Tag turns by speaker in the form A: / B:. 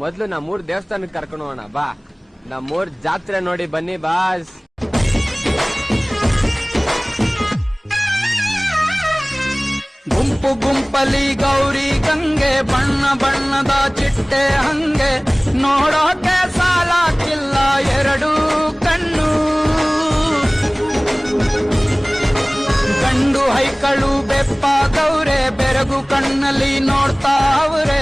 A: ಮೊದ್ಲು ನಮ್ಮೂರ್ ದೇವಸ್ಥಾನಕ್ ಕರ್ಕೊಂಡು ಹೋಗೋಣ, ಬಾ. ನಮ್ಮೂರ್ ಜಾತ್ರೆ ನೋಡಿ ಬನ್ನಿ, ಬಾಸ್.
B: ಗುಂಪು ಗುಂಪಲಿ ಗೌರಿ ಗಂಗೆ, ಬಣ್ಣ ಬಣ್ಣದ ಚಿಟ್ಟೆ ಹಂಗೆ. ನೋಡೋಕೆ ಸಾಲಾಕಿಲ್ಲ ಎರಡು ಕಣ್ಣು. ಗಂಡು ಹೈಕಳು ಬೆಪ್ಪ ಗೌರೆ, ಬೆರಗು ಕಣ್ಣಲ್ಲಿ ನೋಡ್ತಾ ಅವ್ರೆ.